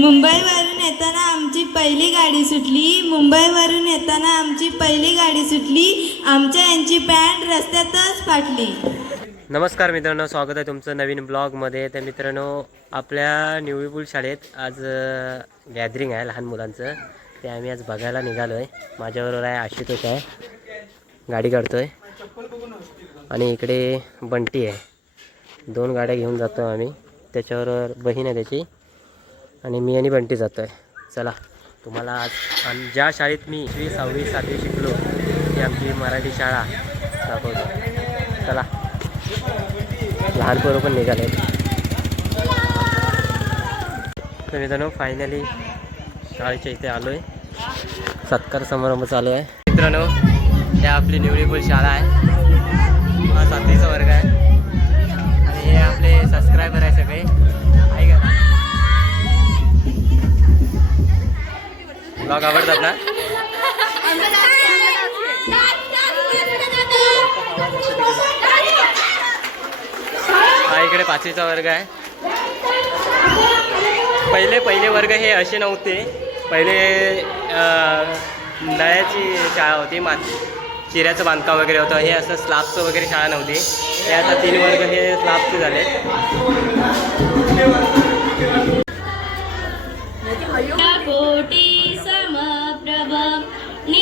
मुंबईवरून येताना आमची पहिली गाडी सुटली. मुंबईवरून येताना आमची पहिली गाडी सुटली. आमच्या यांची पॅन्ट रस्त्यातच फाटली. नमस्कार मित्रांनो स्वागत आहे तुमचं नवीन ब्लॉगमध्ये. तर मित्रांनो आपल्या निवळीपूल शाळेत आज गॅदरिंग आहे लहान मुलांचं. ते आम्ही आज बघायला निघालो आहे माझ्याबरोबर आहे आशुतोष आहे. गाडी काढतो आहे आणि इकडे बंटी आहे. दोन गाड्या घेऊन जातो आम्ही. त्याच्याबरोबर बहीण आहे त्याची. आणि मी आणि बंटी जातो आहे चला तुम्हाला आज आणि ज्या शाळेत मी श्री सहावी सातवी शिकलो ती आमची मराठी शाळा दाखवतो. चला. लहान पोरं पण निघाले. तर मित्रांनो फायनली शाळेच्या इथे आलो आहे सत्कार समारंभ चालू आहे. मित्रांनो त्या आपली निवडीपूल शाळा आहे. हा सातवीचा वर्ग आहे. ब्लॉग आवडतात ना हा इकडे पाचवीचा वर्ग आहे. पहिले पहिले वर्ग हे असे नव्हते. पहिले नळ्याची शाळा होती माती चिऱ्याचं बांधकाम वगैरे होतं. हे असं स्लाबचं वगैरे शाळा नव्हती. हे आता तीन वर्ग हे स्लाबचे झाले. पोटी ನೀ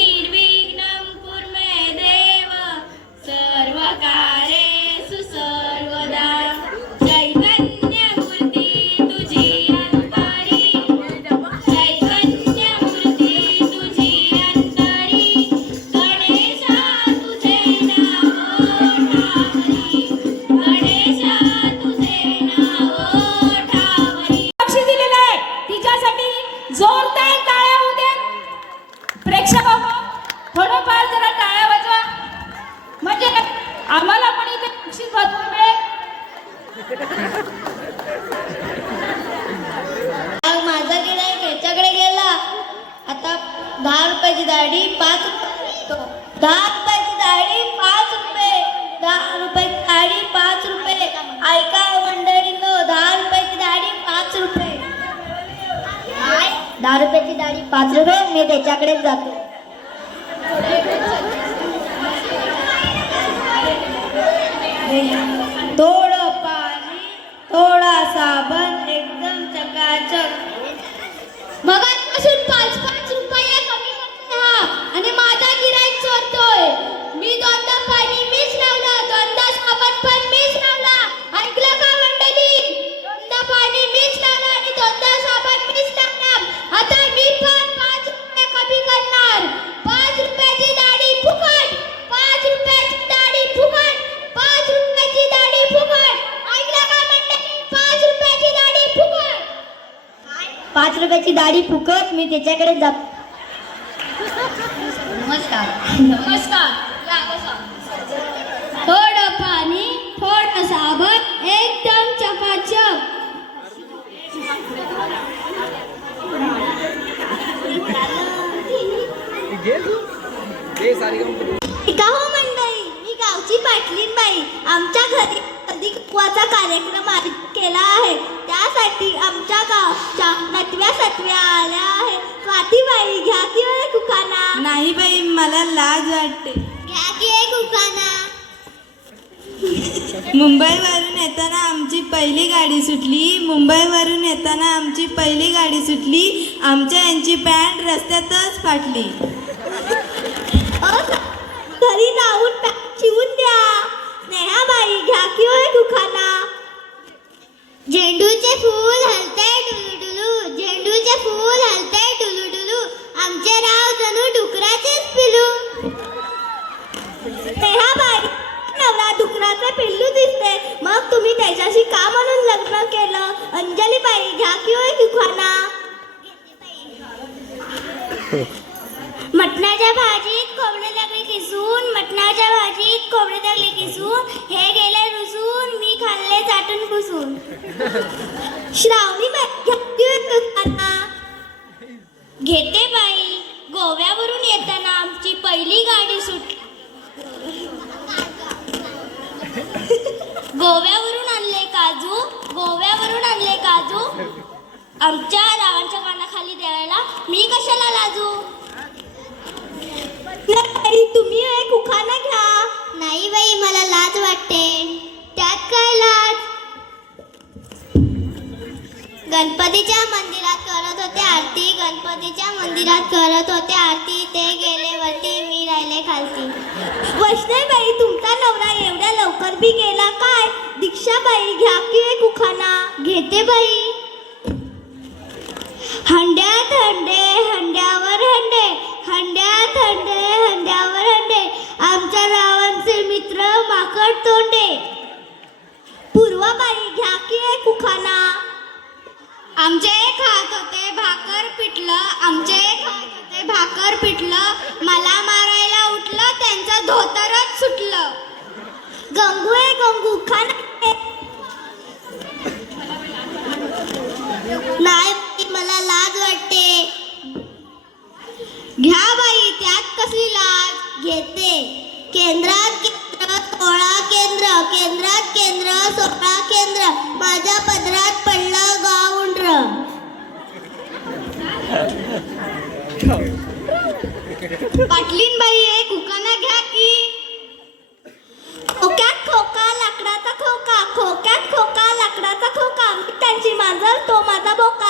माझा गिराईक ह्याच्याकडे गेला. आता दहा रुपयाची दाढी पाच रुपये. दहा रुपयाची दाढी पाच रुपये. दहा रुपयाची दाढी पाच रुपये. ऐका मंडळींनो दहा रुपयाची दाढी पाच रुपये. दहा रुपयाची दाढी पाच रुपये. मी त्याच्याकडेच जातो. पाच रुपयाची दाढी फुकट मी त्याच्याकडे जात नमस्कार. नमस्कार. थोडं पाणी थोडं साबण एकदम चकाचक. का हो मंडळी मी गावची पाटलीन बाई आमच्या घरी कुवाचा कार्यक्रम आयोजित केला आहे. त्यासाठी आमच्या गावच्या नटव्या सटव्या आल्या आहे स्वातीबाई घ्या की एक उखाना. नाही बाई मला लाज वाटते. घ्या की एक उखाना. मुंबईवरून येताना आमची पहिली गाडी सुटली. मुंबईवरून येताना आमची पहिली गाडी सुटली. आमच्या यांची पॅन्ट रस्त्यातच फाटली. मटणाच्या भाजीत कोंबडे लागले किसून मटणाच्या भाजीत कोंबडे लागले किसून हे गेले रुसून मी खाल्ले चाटून पुसून. श्रावणी घेते बाई गोव्यावरून येताना आमची पहिली गाडी सुट गोव्यावरून आणले काजू गोव्यावरून आणले काजू. आमच्या मी कशाला लाजू? तरी तुम्ही एक उखाणा घ्या. नाही बाई मला लाज वाटते. त्यात काय लाज? गणपतीच्या मंदिरात करत होते आरती. गणपतीच्या मंदिरात करत होते आरती. ते गेले वरती मी राहिले खालती. वैष्णवबाई तुमचा नवरा एवढ्या लवकर बी गेला काय? दीक्षाबाई घ्या की एक उखाणा. घेते बाई. हंड्यात हंडे हंड्यावर हंडे हंड्यात हंडे हंड्यावर हंडे. आमच्या रावांचे मित्र माकड तोंडे. पूर्वाबाई घ्या की एक उखाना आमचे खात होते भाकर पिटलं आमचे खात abogado